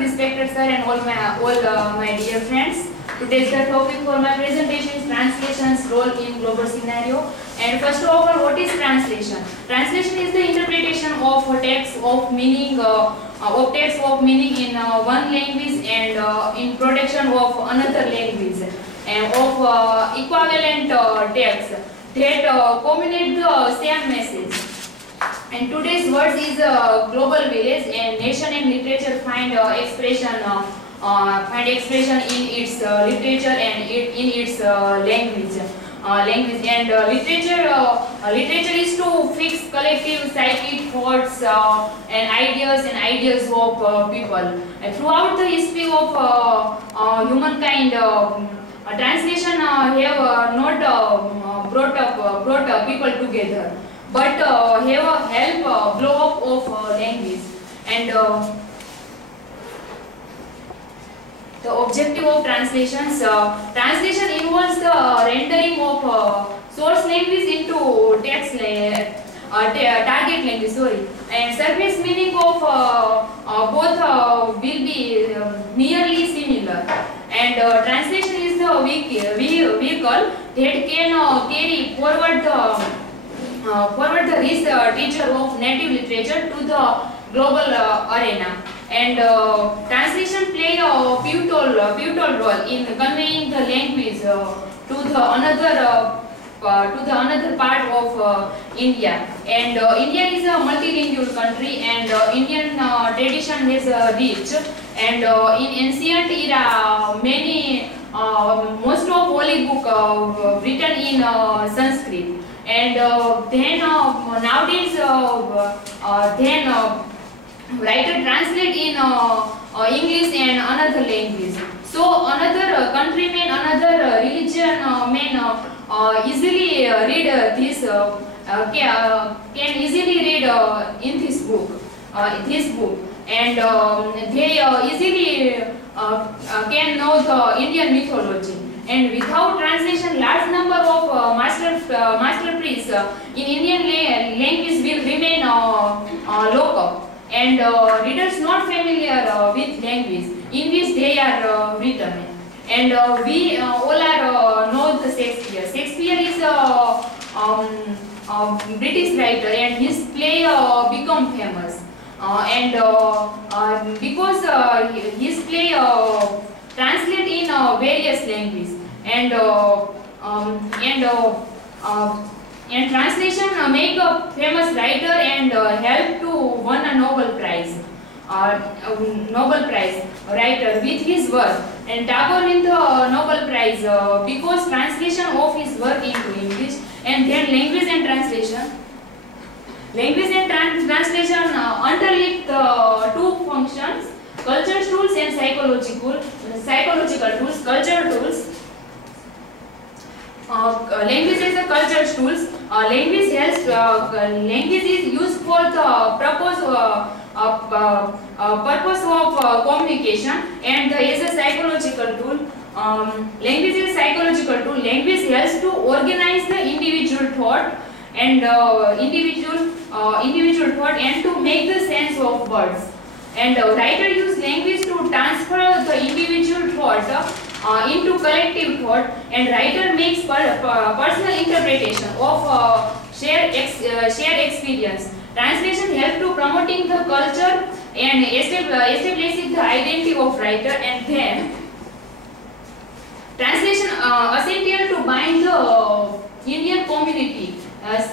respected sir and all my dear friends. Today's the topic for my presentation is translation's role in global scenario. And first of all, what is translation? Translation is the interpretation of text of meaning in one language and in production of another language and of equivalent text that communicate the same message. And today's word is global village, and nation and literature find expression in its literature and in its language. Literature is to fix collective psychic thoughts and ideas of people. And throughout the history of humankind, translation have not brought people together, but have help blow up of language. And the objective of translations, translation involves the rendering of source language into text target language. And surface meaning of both will be nearly similar. And translation is the vehicle that can carry forward the rich teacher of native literature to the global arena. And translation play a pivotal role in conveying the language to the another part of India. And India is a multilingual country, and Indian tradition is rich. And in ancient era, most of holy book written in Sanskrit. And then nowadays, writer translate in English and another language. So another countryman, another religion man easily read this. Can easily read in this book. And they easily can know the Indian mythology. And without translation, large number of masterpieces in Indian language will remain local. And readers not familiar with language in which they are written. And we all are know the Shakespeare. Shakespeare is a British writer, and his play become famous. Because his play translate in various languages. And translation make a famous writer and help to win a Nobel Prize writer with his work. And Tagore win the Nobel Prize because translation of his work into English. And then language and translation. Language and translation underlie the two functions: culture tools and psychological tools. Culture tools. Language is a culture tools. Language is used for the purpose of communication, and is a psychological tool. Language is a psychological tool. Language helps to organize the individual thought and to make the sense of words. And writer use language to transfer the individual thought into collective thought, and writer makes personal interpretation of shared experience. Translation helps to promoting the culture and establishing the identity of writer. And then translation essential to bind the Indian community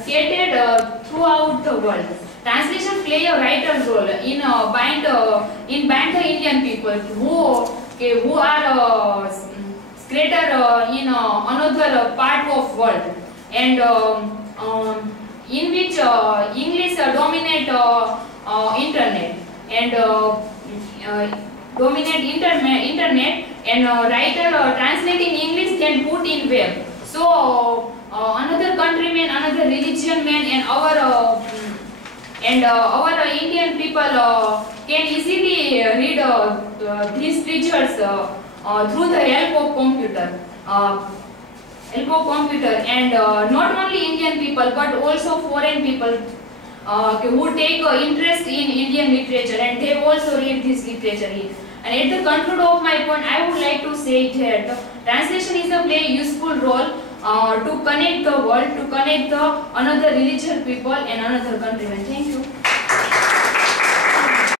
scattered throughout the world. Translation play a vital role in bind the Indian people who are scattered in another part of world, and in which English dominate internet and writer translate in English then put in web. So another countryman, another religion man, and our Indian people can easily read these scriptures through the help of computer. And not only Indian people but also foreign people who take interest in Indian literature, and they also read this literature here. And at the conclude of my point, I would like to say that translation is a play useful role to connect the world, to connect the another religious people and another countrymen. Thank you.